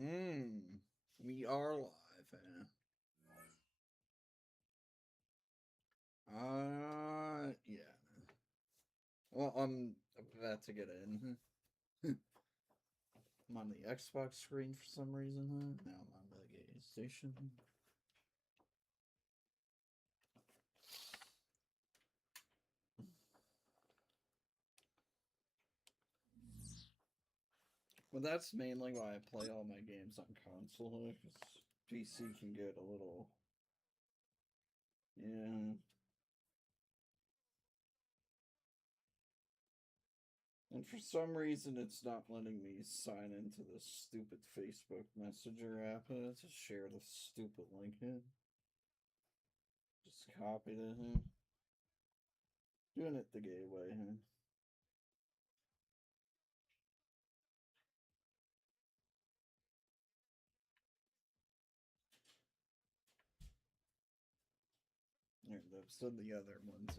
We are live. Yeah. Well, I'm about to get in. I'm on the Xbox screen for some reason. Now I'm on the game station. Well, that's mainly why I play all my games on console, because PC can get a little... Yeah. And for some reason, it's not letting me sign into this stupid Facebook Messenger app to share the stupid link in. Just copied it. Doing it the gay way. There, I've sent the other ones out.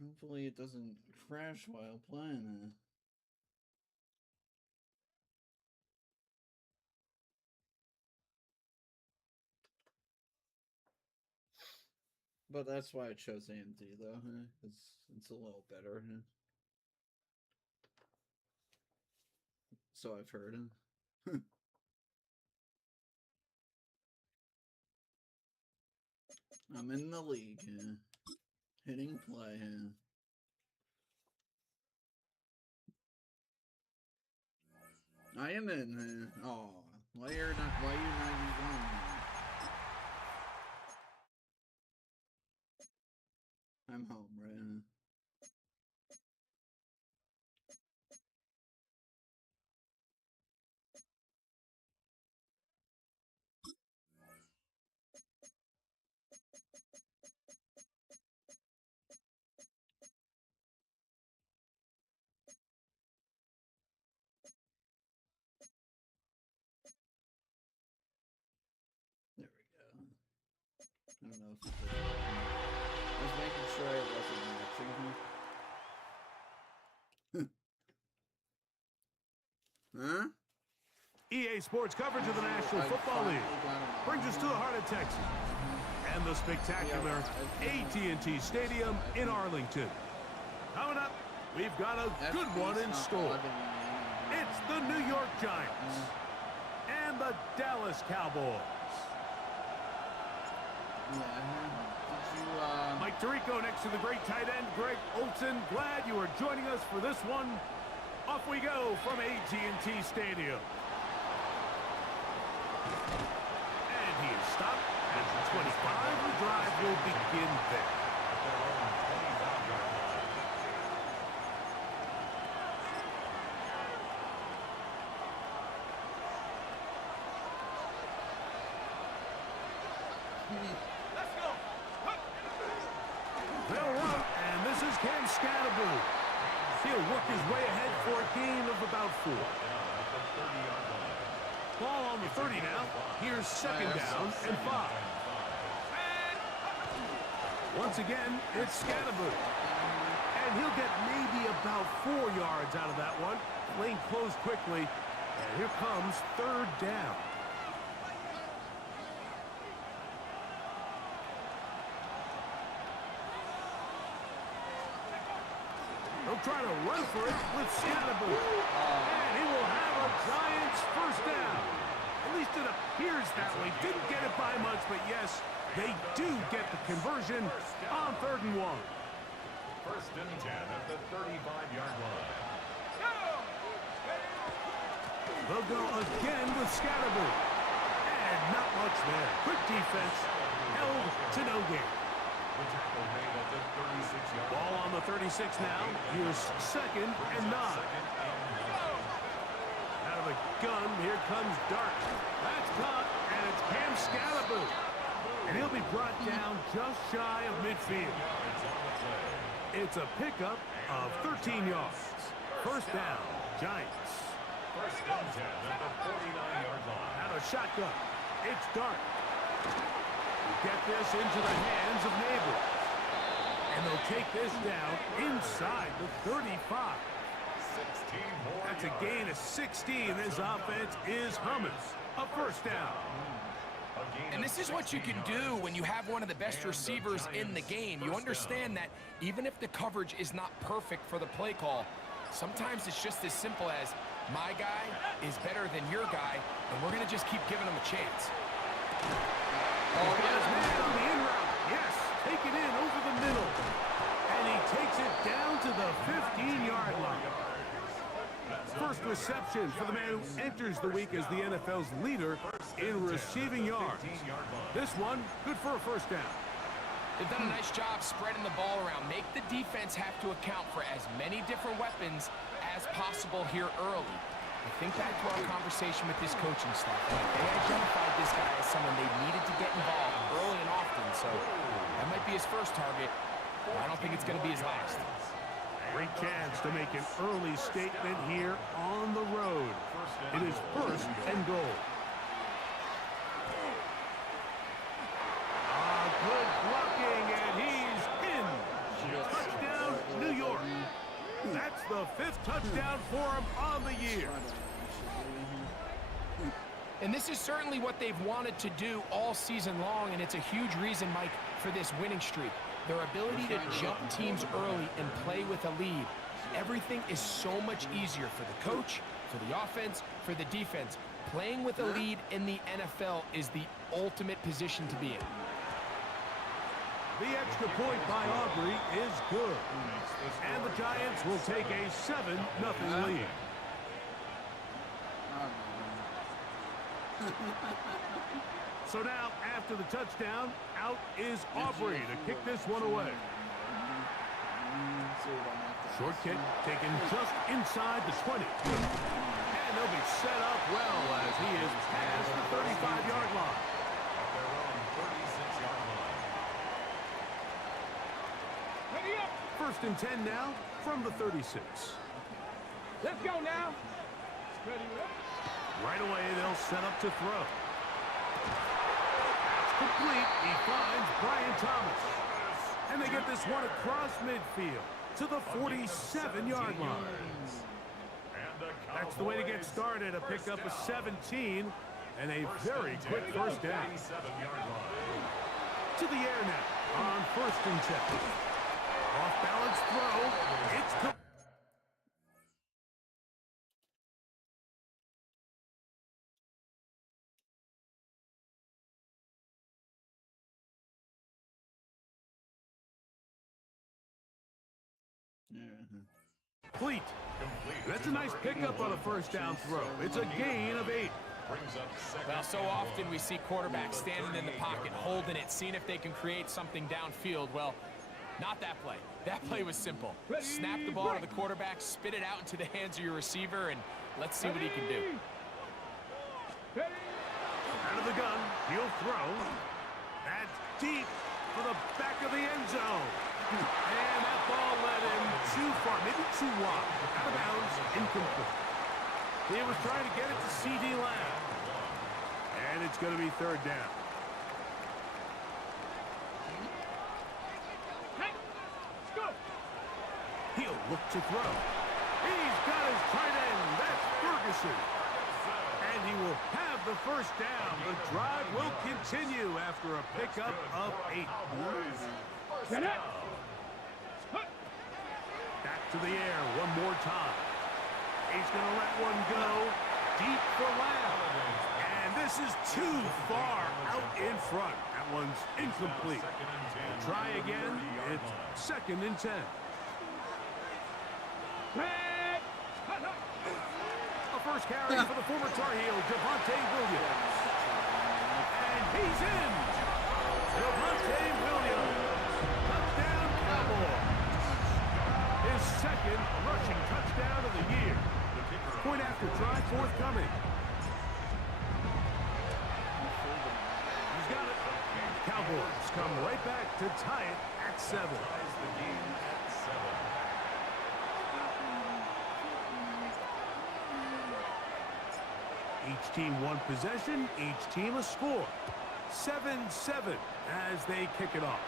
Hopefully it doesn't crash while playing. But that's why I chose AMD though, because it's a little better. So I've heard. I'm in the league. Hitting play. I am in. Oh, why are you 91? I'm home, right? There we go. I don't know if it's I was making sure I wasn't matching. Huh? EA Sports coverage of the National Football League brings us to the heart of Texas and the spectacular AT&T Stadium in Arlington. Coming up, we've got a good one in store. It's the New York Giants and the Dallas Cowboys. Mike Tirico next to the great tight end Greg Olsen. Glad you are joining us for this one. Off we go from AT&T Stadium. And he is stopped at the 25. The drive will begin there. Let's go. They'll run, and this is Cam Scatterboo. He'll work his way ahead for a gain of about 4. Ball on the 30 now. Here's second down and 5. Once again, it's Scatterboo. And he'll get maybe about 4 yards out of that one. Lane closed quickly. And here comes third down. He'll try to run for it with Scatterboo. And he will have a Giants first down. At least it appears that way. Didn't get it by much, but yes, they do get the conversion on 3rd and 1. First and 10 at the 35-yard line. They'll go again with Scatterboo. And not much there. Quick defense. Held to no gain. Ball on the 36 now. Here's second and 9. Out of a gun, here comes Dart. That's caught, and it's Cam Scatterboo. And he'll be brought down just shy of midfield. It's a pickup of 13 yards. First down, Giants. First and 10 at the 49-yard line. Out of shotgun, it's Dart. Get this into the hands of Neighbors. And they'll take this down inside the 35. 16 more That's a yards. gain of 16. This offense is humming. A first down. And this is what you can do when you have one of the best receivers in the game. You understand that even if the coverage is not perfect for the play call, sometimes it's just as simple as my guy is better than your guy, and we're going to just keep giving him a chance. He's got his man on the in route. Yes, take it in over the middle. And he takes it down to the 15-yard line. First reception for the man who enters the week as the NFL's leader in receiving yards. This one, good for a first down. They've done a nice job spreading the ball around. Make the defense have to account for as many different weapons as possible here early. I think back to our conversation with this coaching staff. They identified this guy as someone they needed to get involved early and often, so that might be his first target. I don't think it's going to be his last. Great chance to make an early statement here on the road. It is first and goal. Good blocking, and he's in. Touchdown, New York. That's the 5th touchdown for him on the year. And this is certainly what they've wanted to do all season long, and it's a huge reason, Mike, for this winning streak. Their ability to jump teams early and play with a lead. Everything is so much easier for the coach, for the offense, for the defense. Playing with a lead in the NFL is the ultimate position to be in. The extra point by Aubrey is good. And the Giants will take a 7-0 lead. So now, after the touchdown, out is Aubrey to kick this one away. Short kick taken just inside the 20. And they'll be set up well as he is past the 35-yard line. At their own 36-yard line. First and 10 now from the 36. Let's go now. Right away, they'll set up to throw. That's complete. He finds Brian Thomas. And they get this one across midfield to the 47-yard line. That's the way to get started. A pickup of 17 and a very quick first down. To the air now on first and 10. Off-balance throw. It's complete. Complete. That's a nice pickup on a first down throw. It's a gain of 8. Well, so often we see quarterbacks standing in the pocket, holding it, seeing if they can create something downfield. Well, not that play. That play was simple. Snap the ball to the quarterback, spit it out into the hands of your receiver, and let's see what he can do. Out of the gun, he'll throw. That's deep for the back of the end zone. And that ball led him too far, maybe too wide. Out of bounds, incomplete. He was trying to get it to C.D. Lamb. And it's going to be third down. He'll look to throw. He's got his tight end. That's Ferguson. And he will have the first down. The drive will continue after a pickup of 8. Back to the air one more time. He's going to let one go deep for Lamb. And this is too far out in front. That one's incomplete. Try again. It's second and 10. A first carry for the former Tar Heel, Javonte Williams. And he's in. Javonte Williams. Touchdown, Cowboys. His second rushing touchdown of the year. Point after try forthcoming. He's got it. Cowboys come right back to tie it at 7. Each team one possession, each team a score. 7-7 as they kick it off.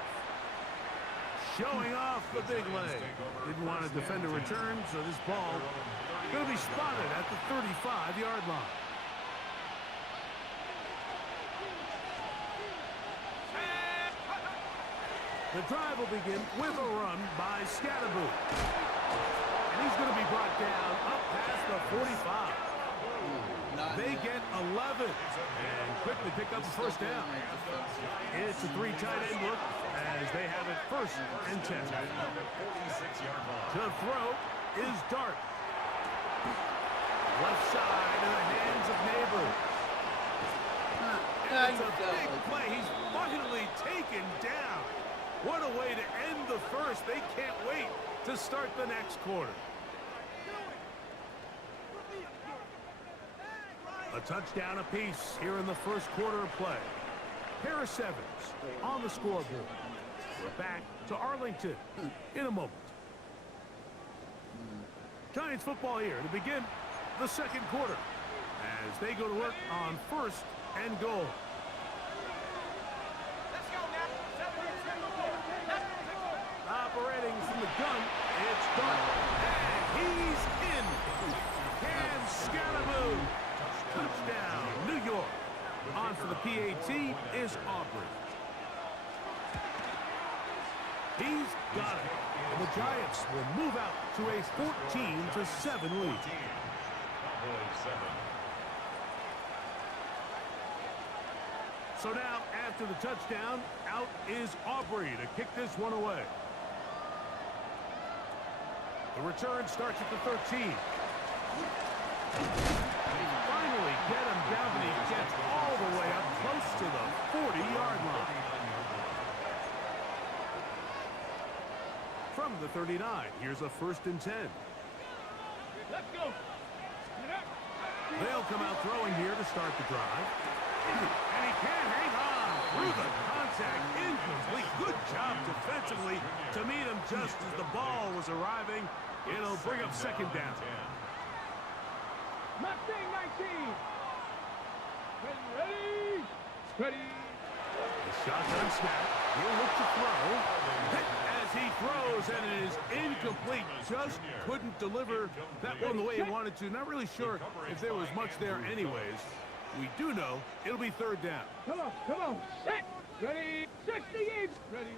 showing off the big leg. Didn't want to defend a return, so this ball going to be spotted at the 35-yard line. The drive will begin with a run by Scatterboot. And he's going to be brought down up past the 45. They get 11 and quickly pick up the first down. It's a 3 tight end look as they have it first and 10. To throw is Dart. Left side in the hands of Neighbor. And it's a big play. He's finally taken down. What a way to end the first. They can't wait to start the next quarter. A touchdown apiece here in the first quarter of play. Pair of sevens on the scoreboard. We're back to Arlington in a moment. Giants football here to begin the second quarter as they go to work on first and goal. Operating from the gun, it's Dart, and he's in. Cam Scatterboot. Touchdown, New York. On for the PAT is Aubrey. He's got it. And the Giants will move out to a 14-7 lead. So now, after the touchdown, out is Aubrey to kick this one away. The return starts at the 13. Finally get him down, and he gets all the way up close to the 40-yard line. From the 39, here's a 1st and 10. Let's go. They'll come out throwing here to start the drive. And he can't hang on through the contact. Incomplete. Good job defensively to meet him just as the ball was arriving. It'll bring up second down. Mustang 19. Ready? Ready. The shotgun snap. He'll look to throw. As he throws, and it is incomplete. Just couldn't deliver that one the way he wanted to. Not really sure if there was much there anyways. We do know it'll be third down. Come on. Set. Ready. 68. Ready.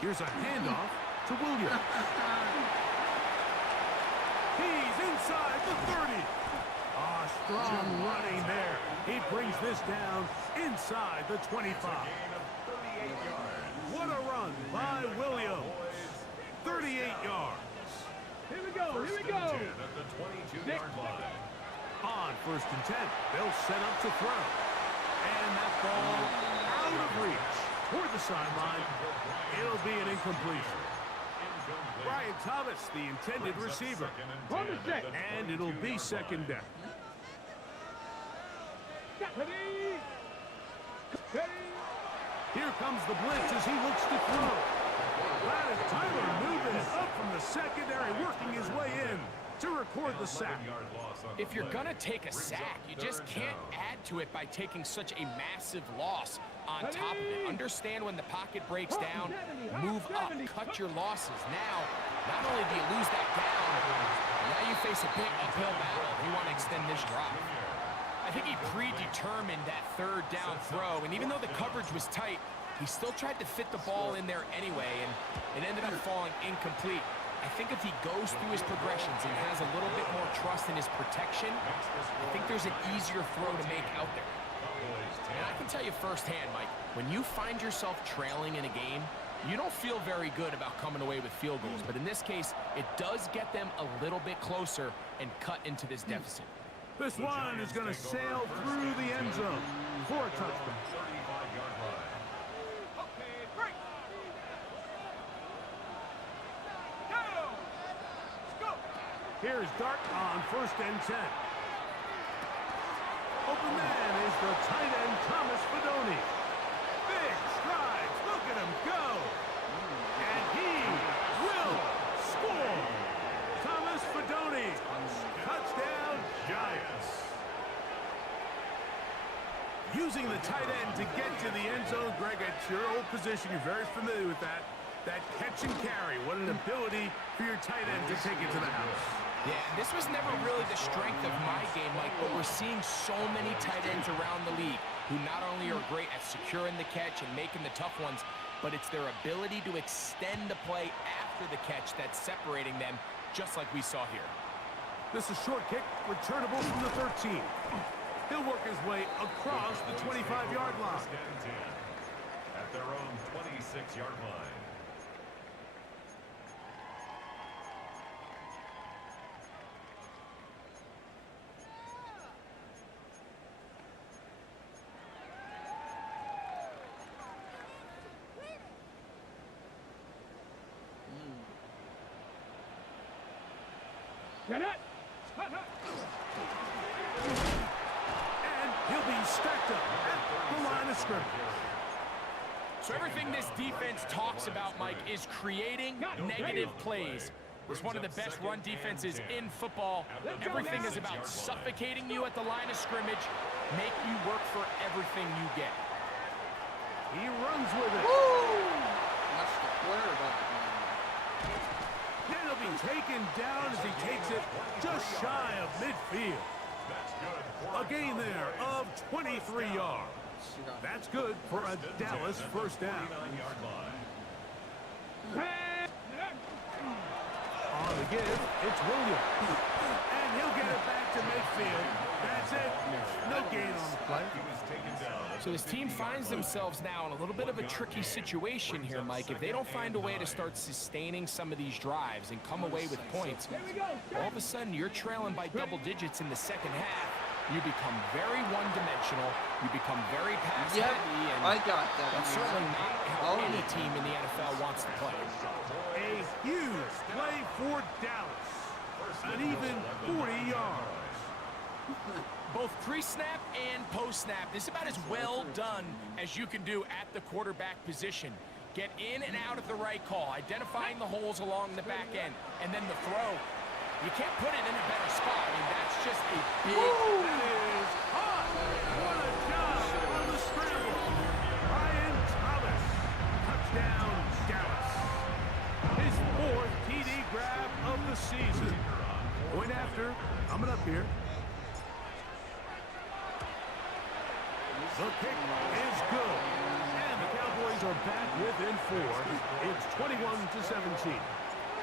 Here's a handoff to Williams. He's inside the 30. Strong running there. He brings this down inside the 25. What a run by Williams. 38 yards. Here we go. At the 22-yard line. On 1st and 10, they'll set up to throw. And that ball out of reach toward the sideline. It'll be an incompletion. Brian Thomas, the intended receiver. And it'll be second down. Ready. Here comes the blitz as he looks to throw. That is Tyler Newman up from the secondary, working his way in to record the sack. If you're going to take a sack, you just can't add to it by taking such a massive loss on top of it. Understand when the pocket breaks down, move up, cut your losses. Now, not only do you lose that down, now you face a big uphill battle if you want to extend this drive. I think he predetermined that third down throw, and even though the coverage was tight, he still tried to fit the ball in there anyway, and it ended up falling incomplete. I think if he goes through his progressions and has a little bit more trust in his protection, I think there's an easier throw to make out there. And I can tell you firsthand, Mike, when you find yourself trailing in a game, you don't feel very good about coming away with field goals. But in this case, it does get them a little bit closer and cut into this deficit. This one is going to sail through the end zone for a touchdown. 35-yard line. Okay, break. Go. Here's Dart on 1st and 10. Open man is the tight end, Thomas Fedoni. Big strides. Look at him go. And he will score. Thomas Fedoni. Touchdown, Giants. Using the tight end to get to the end zone. Greg, at your old position, you're very familiar with that. That catch and carry. What an ability for your tight end to take it to the house. Yeah, this was never really the strength of my game, Mike, but we're seeing so many tight ends around the league who not only are great at securing the catch and making the tough ones, but it's their ability to extend the play after the catch that's separating them, just like we saw here. This is short kick, returnable from the 13. He'll work his way across the 25-yard line. At their own 26-yard line. Get it! And he'll be stacked up at the line of scrimmage. So everything this defense talks about, Mike, is creating negative plays. It's one of the best run defenses in football. Everything is about suffocating you at the line of scrimmage, make you work for everything you get. He runs with it. Watch the quarterback. Then he'll be taken down as he takes it just shy of midfield. A gain there of 23 yards. That's good for a Dallas first down. On the give, it's Williams. And he'll get it back to midfield. That's it. No gain on the play. So this team finds themselves now in a little bit of a tricky situation here, Mike. If they don't find a way to start sustaining some of these drives and come away with points, all of a sudden you're trailing by double digits in the second half. You become very one-dimensional. You become very pass-heavy. And I got that. that's certainly not how any team in the NFL wants to play. A huge play for Dallas. An even 40 yards. Both pre-snap and post-snap, this is about as well done as you can do at the quarterback position. Get in and out of the right call, identifying the holes along the back end, and then the throw. You can't put it in a better spot. I mean, that's just a big... That is hot. What a job on the scramble. Ryan Thomas. Touchdown, Dallas. His fourth TD grab of the season. Point after, coming up here. The kick is good. And the Cowboys are back within 4. It's 21-17.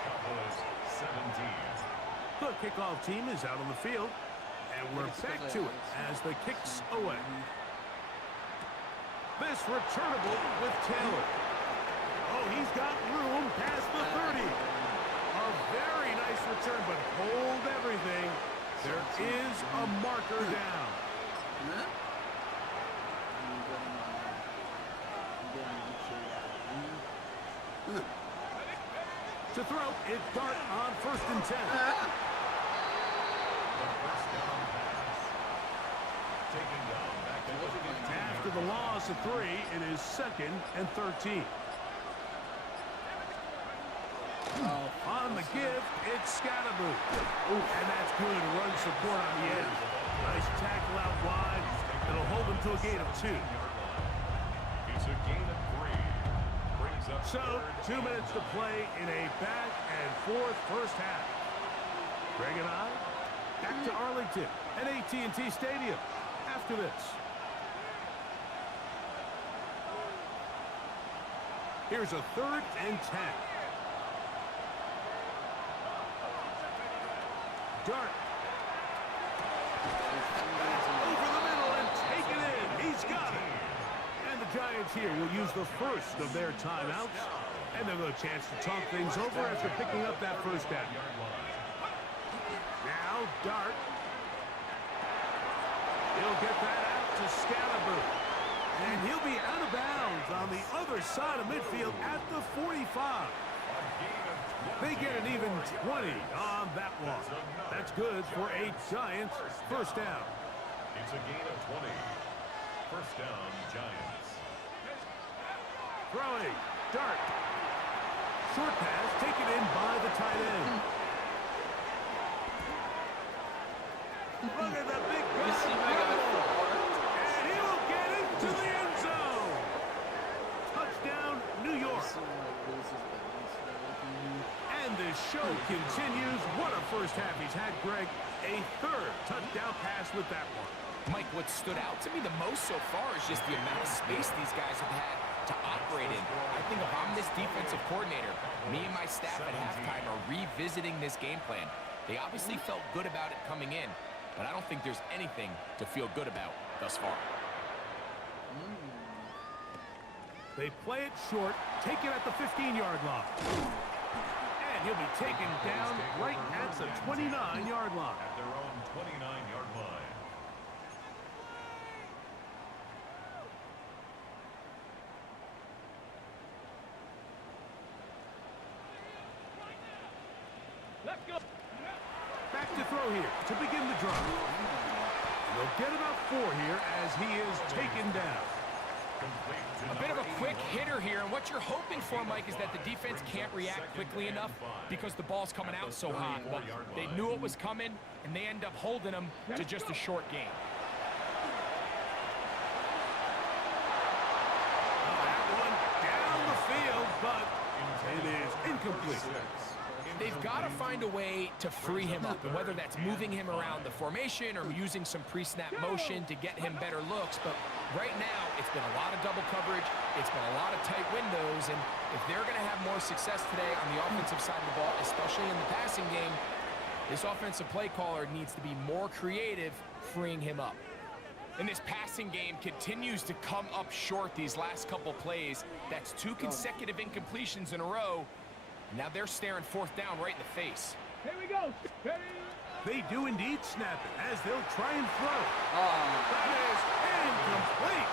Cowboys 17. The kickoff team is out on the field, and we're back to it as the kick's away. This returnable with Taylor. Oh, he's got room past the 30. A very nice return, but hold everything. There is a marker down. To throw, it's Dart on 1st and 10. After the loss of 3, it is 2nd and 13. On the give, it's Scatterboo. And that's good run support on the end. Nice tackle out wide. It'll hold them to a gain of 2. It's a gain of 3. Brings up So, 2 minutes to play in a back and forth first half. Greg and I, back to Arlington at AT&T Stadium after this. Here's a 3rd and 10. Dart. Over the middle and take it in. He's got it. And the Giants here will use the first of their timeouts. And they'll have a chance to talk things over after picking up that first down. Now, Dart. He'll get that out to Scalaboo. And he'll be out of bounds on the other side of midfield at the 45. They get an even 20 on that one. That's good for a Giants first down. It's a gain of 20. First down, Giants. Throwing. Dart. Short pass taken in by the tight end. Look at the big grab. And he will get into the end zone. Touchdown, New York. continues. What a first half he's had, Greg. A third touchdown pass with that one. Mike, what stood out to me the most so far is just the amount of space these guys have had to operate in. I think if I'm this defensive coordinator, me and my staff at halftime are revisiting this game plan. They obviously felt good about it coming in, but I don't think there's anything to feel good about thus far. They play it short, take it at the 15-yard line. And he'll be taken down right at the 29-yard line. At their own 29-yard line. Let's go. Back to throw here to begin the drive. They'll get about 4 here as he is taken down. A bit of a quick hitter here, and what you're hoping for, Mike, is that the defense can't react quickly enough because the ball's coming out so hot. But they knew it was coming, and they end up holding them to just a short gain. That one down the field, but it is incomplete. They've got to find a way to free him up, and whether that's moving him around the formation or using some pre-snap motion to get him better looks. But right now, it's been a lot of double coverage. It's been a lot of tight windows, and if they're going to have more success today on the offensive side of the ball, especially in the passing game, this offensive play caller needs to be more creative freeing him up. And this passing game continues to come up short these last couple plays. That's 2 consecutive incompletions in a row. Now they're staring 4th down right in the face. Here we go. Ready? They do indeed snap it as they'll try and throw. That is incomplete.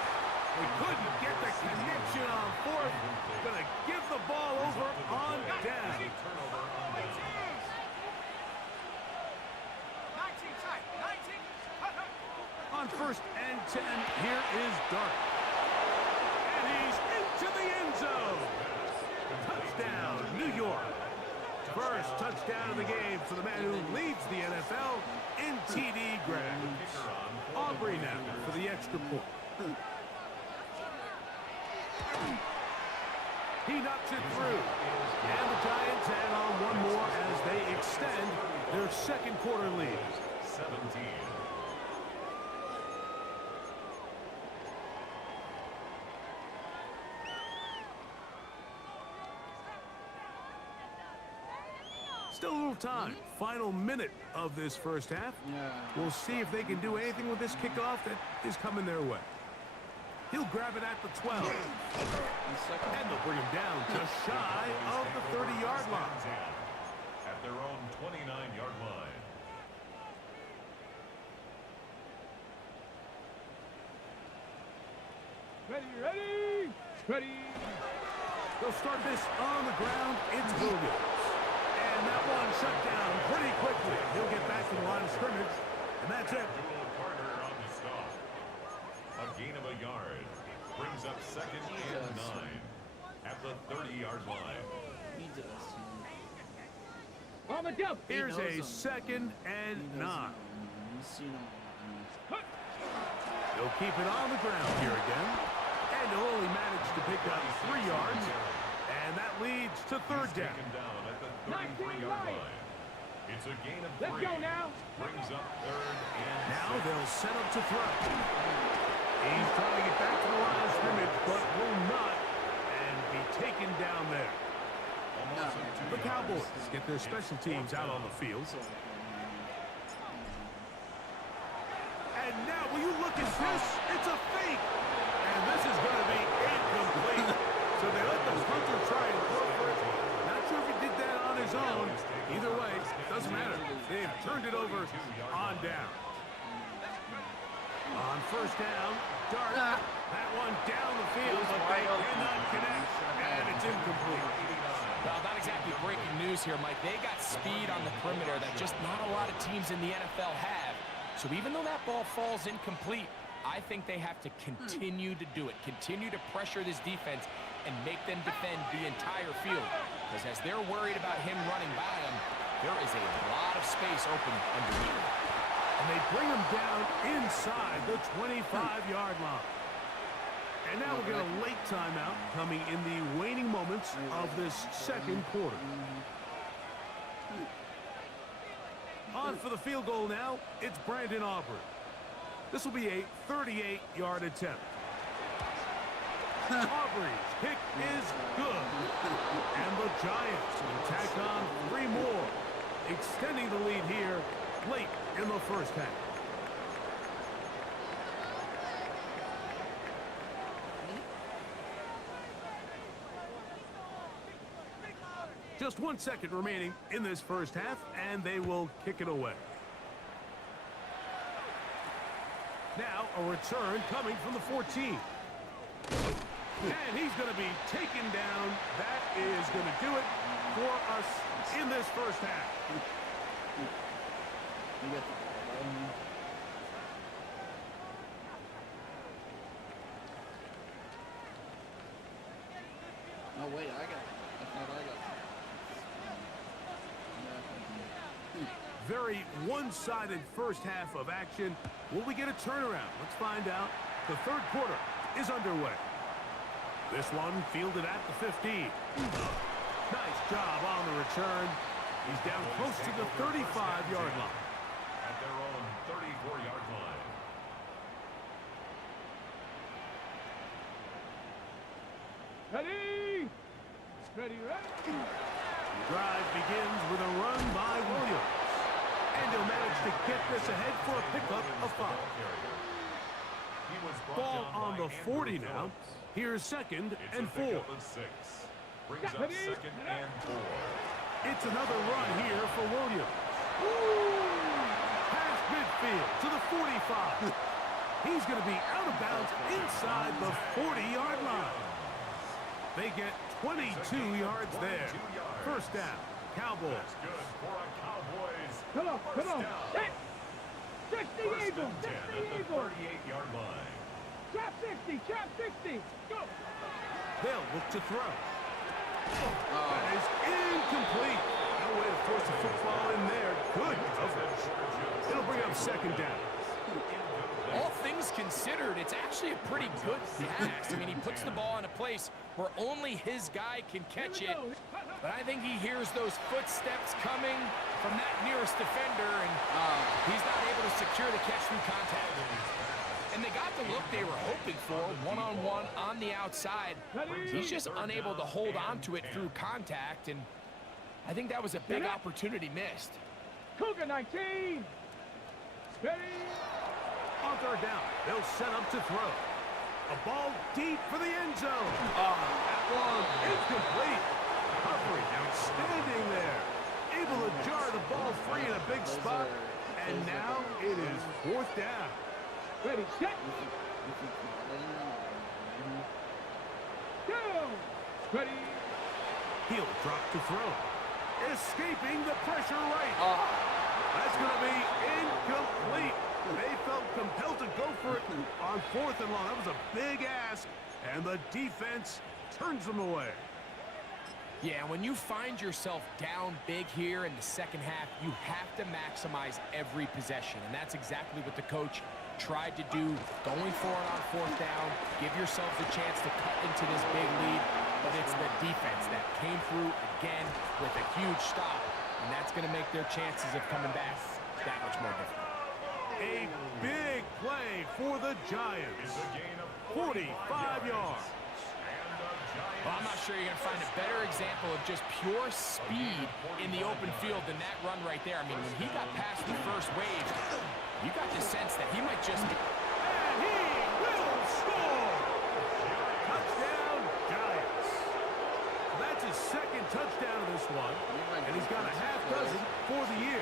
They couldn't get the connection on 4th. Gonna give the ball over on down. On 1st and 10, here is Dart. And he's into the end zone. Touchdown, New York. First touchdown of the game for the man who leads the NFL in TD Greg. Aubrey now for the extra point. He knocks it through. And the Giants add on one more as they extend their 2nd quarter lead. 17. Still a little time. Final minute of this first half. We'll see if they can do anything with this kickoff that is coming their way. He'll grab it at the 12. And they'll bring him down just shy of the 30-yard line. At their own 29-yard line. Ready. They'll start this on the ground. It's Williams. And that one shut down pretty quickly. He'll get back to the line of scrimmage, and that's it. Abdul Carter on the stop. A gain of a yard. Brings up 2nd and 9 at the 30-yard line. He does. On the jump. Here's a 2nd and 9. He's seen him. They'll keep it on the ground here again. And they'll only manage to pick up 3 yards. And that leads to 3rd down. Taken down at the 33-yard line. It's a gain of 3. Let's go now. Brings up 3rd and Now 6. they'll set up to throw. He's trying to get back to the line of scrimmage, but will not, and be taken down there. The Cowboys get their special teams out on the field. And now, will you look at this? It's a fake. And this is going to be incomplete. So they let the punter try and throw for it. Not sure if he did that on his own. Either way, doesn't matter. They've turned it over on down. On 1st down, Dart. That one down the field, but they cannot connect. And it's incomplete. Well, not exactly breaking news here, Mike. They got speed on the perimeter that just not a lot of teams in the NFL have. So even though that ball falls incomplete, I think they have to continue to do it. Continue to pressure this defense and make them defend the entire field. Because as they're worried about him running by them, there is a lot of space open underneath. And they bring him down inside the 25-yard line. And now we'll get a late timeout coming in the waning moments of this 2nd quarter. On for the field goal now, it's Brandon Aubrey. This will be a 38-yard attempt. Aubrey's kick is good. And the Giants will tack on 3 more, extending the lead here late in the first half. Just 1 second remaining in this first half, and they will kick it away. Now a return coming from the 14. And he's going to be taken down. That is going to do it for us in this first half. Oh, wait, I thought I got Very one-sided first half of action. Will we get a turnaround? Let's find out. The third quarter is underway. This one fielded at the 15. Nice job on the return. He's down close to the 35-yard line. At their own 34-yard line. Ready? Ready, ready. The drive begins with a run by Williams. And he'll manage to get this ahead for a pickup of 5. Ball on the 40 now. Here's second and 4. Brings up second and 4. It's another run here for Williams. Past midfield to the 45. He's going to be out of bounds inside the 40-yard line. They get 22 yards there. First down, Cowboys. That's good for a Cowboys. Come on, come on. Hit. 60 First Eagles, and 10 60 at the Eagles. 38-yard line. Chop 60, chop 60. Go. They'll look to throw. That is incomplete. No way to force the football in there. Good coverage. It'll bring up second down. All things considered, it's actually a pretty good pass. I mean, he puts the ball in a place where only his guy can catch it. But I think he hears those footsteps coming from that nearest defender, and he's not able to secure the catch through contact. And they got the look they were hoping for, one-on-one on the outside. He's just unable to hold on to it through contact, and I think that was a big opportunity missed. Cougar 19. Ready? On third down, they'll set up to throw. A ball deep for the end zone. That one incomplete. Coverage outstanding there. Able to jar the ball free in a big spot. And now it is fourth down. Ready, set. Go. Ready. He'll drop to throw. Escaping the pressure right. That's going to be incomplete. They felt compelled to go for it on fourth and long. That was a big ask, and the defense turns them away. Yeah, when you find yourself down big here in the second half, you have to maximize every possession, and that's exactly what the coach tried to do, going for it on fourth down. Give yourselves a chance to cut into this big lead, but it's the defense that came through again with a huge stop, and that's going to make their chances of coming back that much more difficult. A big play for the Giants. 45 yards. Well, I'm not sure you're going to find a better example of just pure speed in the open field than that run right there. I mean, when he got past the first wave, you got the sense that he might just be... And he will score! Touchdown, Giants. That's his second touchdown of this one, and he's got a half dozen for the year.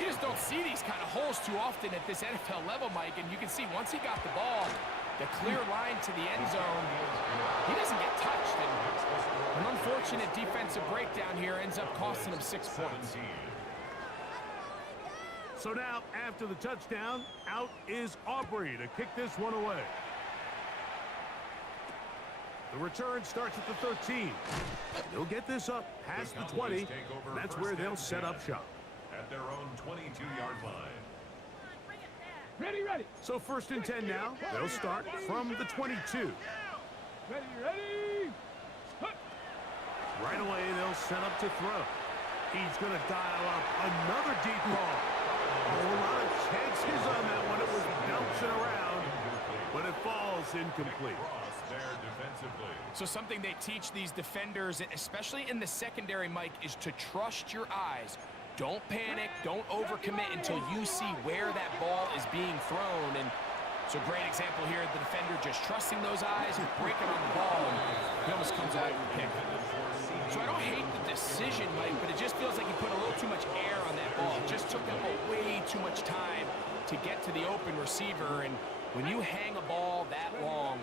You just don't see these kind of holes too often at this NFL level, Mike, and you can see once he got the ball, the clear line to the end zone, he doesn't get touched. And an unfortunate defensive breakdown here ends up costing him 6 points. So now, after the touchdown, out is Aubrey to kick this one away. The return starts at the 13. They'll get this up past the 20. That's where they'll set up shop. At their own 22-yard line. Ready, ready. So first and 10 now. They'll start from the 22. Ready, ready. Hut. Right away, they'll set up to throw. He's going to dial up another deep ball. Oh, a lot of chances on that one. It was bouncing around, but it falls incomplete. So something they teach these defenders, especially in the secondary, Mike, is to trust your eyes. Don't panic, don't overcommit until you see where that ball is being thrown. And so great example here, the defender just trusting those eyes, breaking on the ball, and he almost comes out with a pick. So I don't hate the decision, Mike, but it just feels like he put a little too much air on that ball. It just took that ball way too much time to get to the open receiver. And when you hang a ball that long,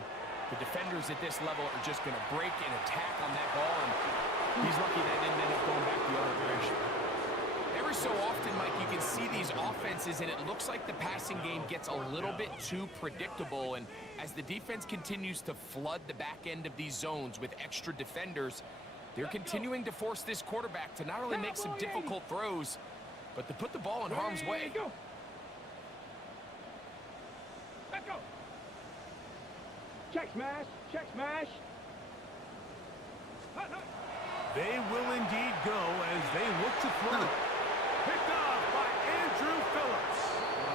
the defenders at this level are just going to break and attack on that ball, and he's lucky that didn't end up going back the other direction. Every so often, Mike, you can see these offenses, and it looks like the passing game gets a little bit too predictable, and as the defense continues to flood the back end of these zones with extra defenders, they're continuing to force this quarterback to not only make some difficult throws, but to put the ball in harm's way. Check smash, check smash. They will indeed go as they look to throw. Picked off by Andrew Phillips.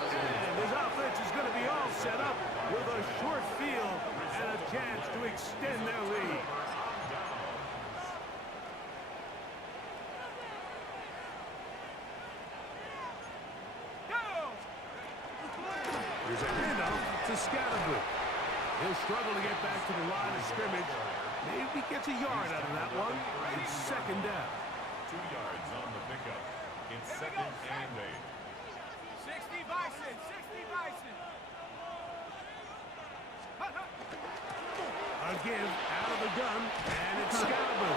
And his offense is going to be all set up with a short field and a chance to extend their lead. Here's a handoff to Scatterboo. He'll struggle to get back to the line of scrimmage. Maybe gets a yard out of that one. It's second down. 2 yards on the pickup. It's second and 8. 60 Bison, 60 Bison. A give out of the gun, and it's Scatterboo.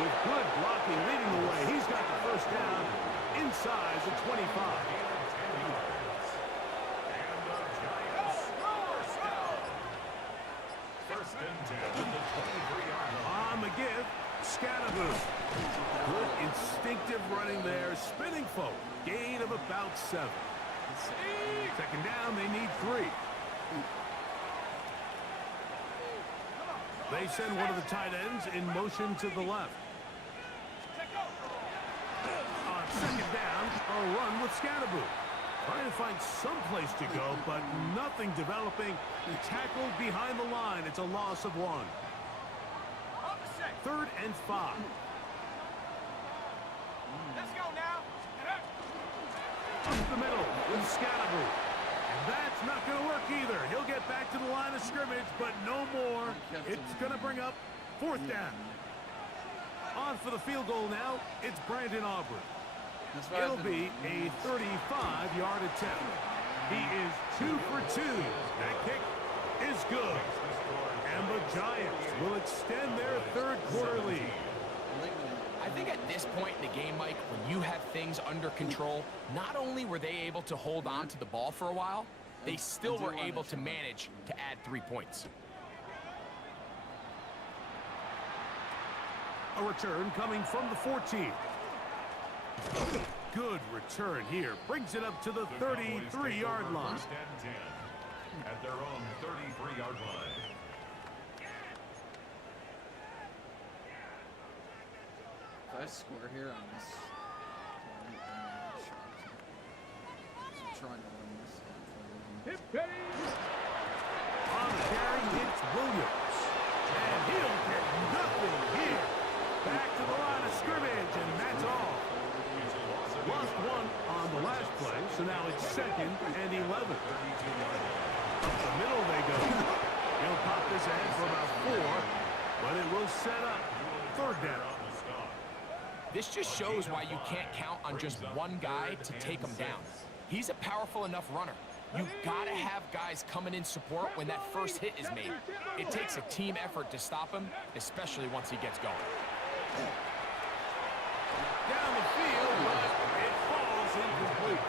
With good blocking leading the way, he's got the first down inside the 25. On the give, Scatterboo. Good instinctive running there, spinning forward. Gain of about 7. Second down, they need 3. They send one of the tight ends in motion to the left. On second down, a run with Scatterboo. Trying to find some place to go, but nothing developing. Tackled behind the line. It's a loss of 1. 3rd and 5. Let's go now. Up the middle with Scatterboo. And that's not going to work either. He'll get back to the line of scrimmage, but no more. It's going to bring up 4th down. On for the field goal now, it's Brandon Aubrey. It'll be a 35-yard attempt. He is 2 for 2. That kick is good. And the Giants will extend their 3rd quarter lead. I think at this point in the game, Mike, when you have things under control, not only were they able to hold on to the ball for a while, they still were able to manage to add 3 points. A return coming from the 14. Good return here. Brings it up to the 33-yard line. 1st and 10 at their own 33-yard line. If I score here on this, I'm trying to win this. Hip ready. On the carry, it's Williams. And he'll get nothing here. Back to the line of scrimmage, and that's all. Lost 1 on the last play, so now it's 2nd and 11. Up the middle they go. He'll pop this ahead for about 4, but it will set up 3rd down. This just shows why you can't count on just one guy to take him down. He's a powerful enough runner. You've got to have guys coming in support when that first hit is made. It takes a team effort to stop him, especially once he gets going. Down the field, but it falls incomplete.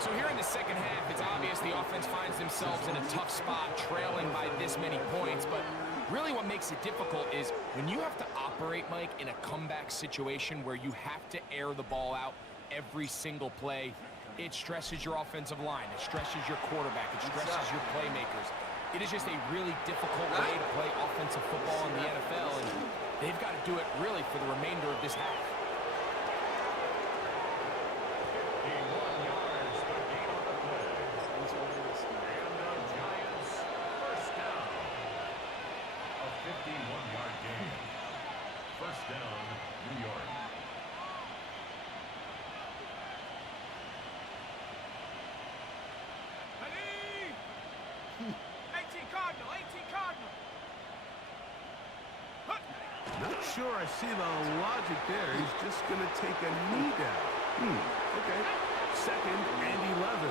So here in the second half, it's obvious the offense finds themselves in a tough spot, trailing by this many points, but really what makes it difficult is when you have to operate, Mike, in a comeback situation where you have to air the ball out every single play, it stresses your offensive line. It stresses your quarterback. It stresses your playmakers. It is just a really difficult way to play offensive football in the NFL, and they've got to do it really for the remainder of this half. 51 yards, the gain on the play. And the Giants first down. A 51-yard gain. First down, New York. Ready? 18 Cardinal, 18 Cardinal. Not sure I see the logic there. He's just going to take a knee down. Okay. Second and 11.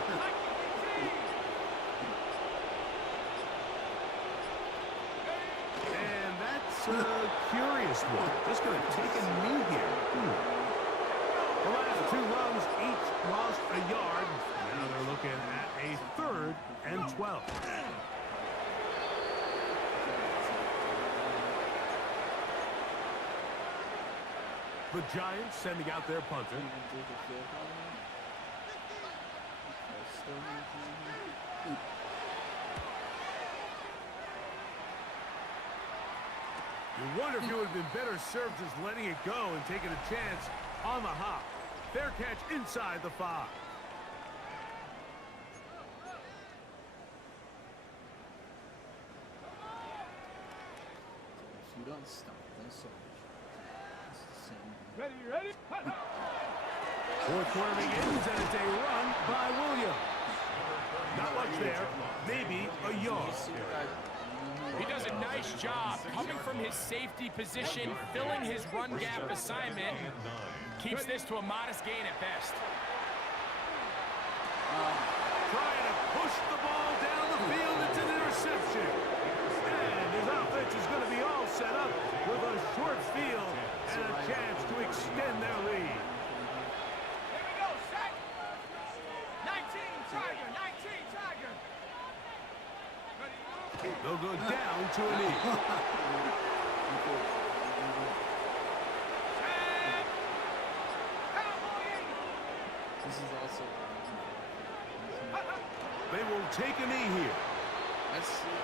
And that's a curious one. Just going to take a knee here. The last two runs each lost a yard. Now they're looking at a 3rd and 12. The Giants sending out their punter. You wonder if you would have been better served just letting it go and taking a chance on the hop. Fair catch inside the 5. If you don't stop this, it's the same. Ready, ready? Fourth quarter begins, and it's a run by Williams. Not much there. Maybe a yard. He does a nice job coming from his safety position, filling his run gap assignment. Keeps this to a modest gain at best. Trying to push the ball down the field. It's an interception. And his offense is going to be all set up with a short field and a chance to extend their lead. Here we go, set. 19 Tiger, 19 Tiger. Ready? They'll go down to a knee. This is also. They will take a knee here. Let's see.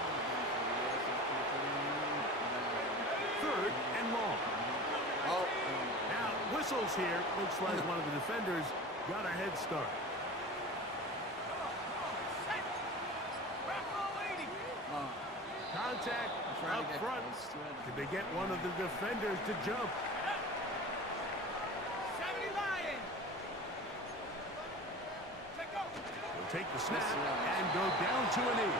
3rd and long. Oh. Now, whistles here. Looks like one of the defenders got a head start. Set. Rock 80. Contact Trying up to get front. close to it. Did they get one of the defenders to jump? 70 Lion. Set go. They'll take the snap and go down to a knee.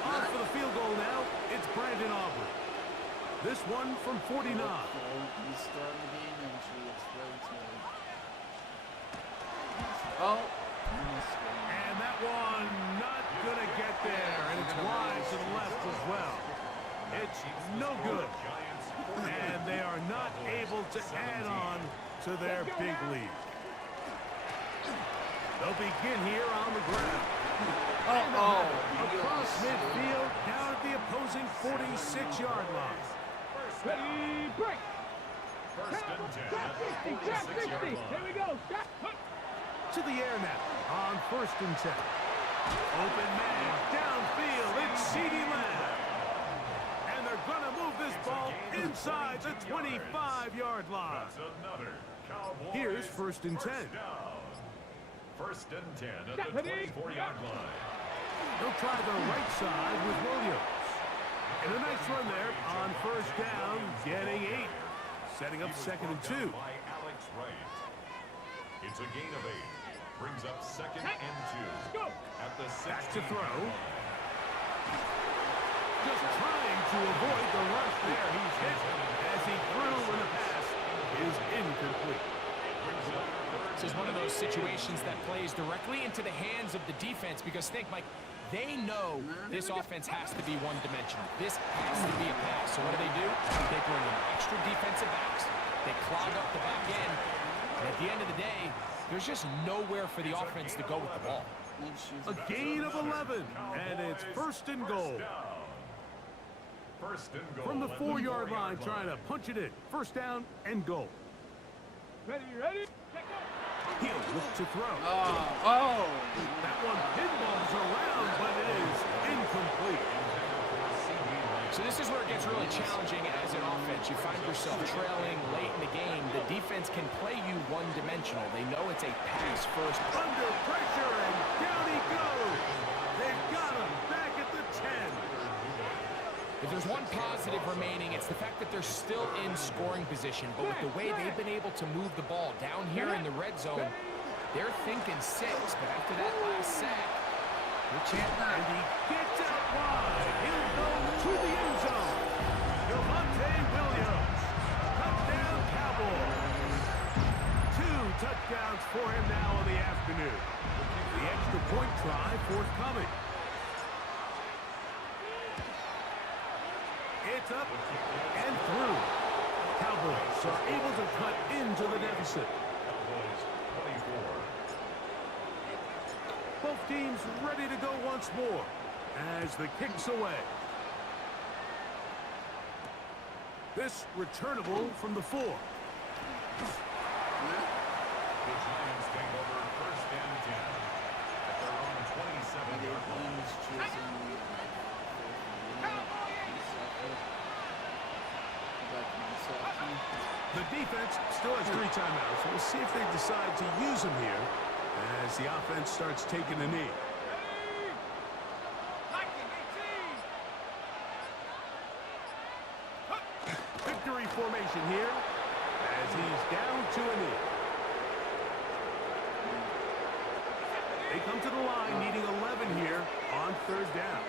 On for the field goal now. It's Brandon Aubrey. This one from 49. He's starting the game and it's way too late. Oh. And that one not going to get there. And it's wide to the left as well. It's no good. And they are not able to add on to their big lead. They'll begin here on the ground. Across midfield, down at the opposing 46-yard line. Ready, break. First and 10 at the 60, 46-yard Here line. we go. Set. To the air now on 1st and 10. Open man downfield. It's CeeDee Lamb. And they're going to move this ball inside the 25-yard line. That's another Cowboys. Here's 1st and 10. First down. First and 10 at the 24-yard line. They'll try the right side with Williams. And a nice run there on 1st down, getting 8. Setting up 2nd and 2. By Alex Wright. It's a gain of 8. Brings up 2nd and 2. Go. At the 16. Back to throw. Just trying to avoid the rush there. He's hit as he threw when the pass is incomplete. This is one of those situations that plays directly into the hands of the defense because think, Mike, they know this offense has to be one-dimensional. This has to be a pass. So what do? They bring in extra defensive backs. They clog up the back end. And at the end of the day, there's just nowhere for the offense to go with the ball. A gain of 11, and it's 1st and goal. First and goal. From the at 4-yard line, line. trying to punch it in. 1st down and goal. Ready. He'll look to throw. That one pinballs around, but it is incomplete. So this is where it gets really challenging as an offense. You find yourself trailing late in the game. The defense can play you one-dimensional. They know it's a pass first. Under pressure, and down he goes. They've got him back at the 10. If there's one positive remaining, it's the fact that they're still in scoring position. But with the way they've been able to move the ball down here in the red zone, they're thinking 6. But after that last sack, and he gets out wide. He'll go to the end zone. Javonte Williams. Touchdown, Cowboys. 2 touchdowns for him now in the afternoon. The extra point try forthcoming. It's up and through. Cowboys are able to cut into the deficit. Cowboys 24. Both teams ready to go once more as the kick's away. This returnable from the 4. The Giants take over first and 10 at their own 27-yard line. The defense still has 3 timeouts. We'll see if they decide to use them here as the offense starts taking a knee. Victory formation here as he's down to a knee. They come to the line needing 11 here on 3rd down.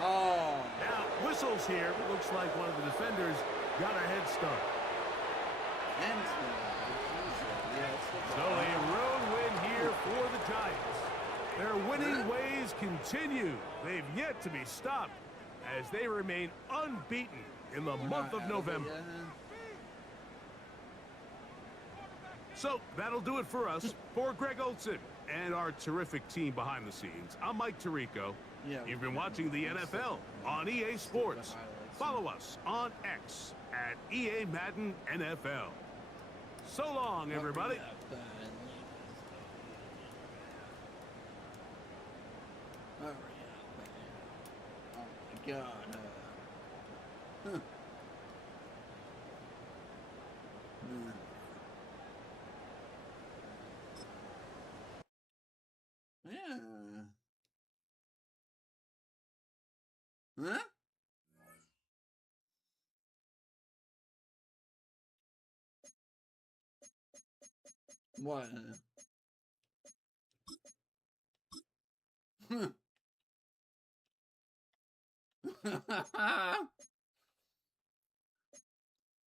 Now, whistles here. Looks like one of the defenders got a head start. So a road win here for the Giants. Their winning ways continue. They've yet to be stopped as they remain unbeaten in the month of November. So that'll do it for us. For Greg Olson and our terrific team behind the scenes, I'm Mike Tirico. You've been watching the NFL on EA Sports. Follow us on X at EA Madden NFL. So long, everybody. Oh my God. Yeah. Huh? What?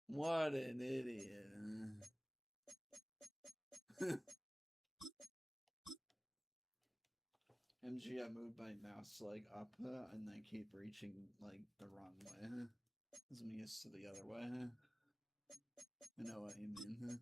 What an idiot. MG, I moved my mouse like up and then keep reaching like the wrong way. I'm used to the other way. I know what you mean.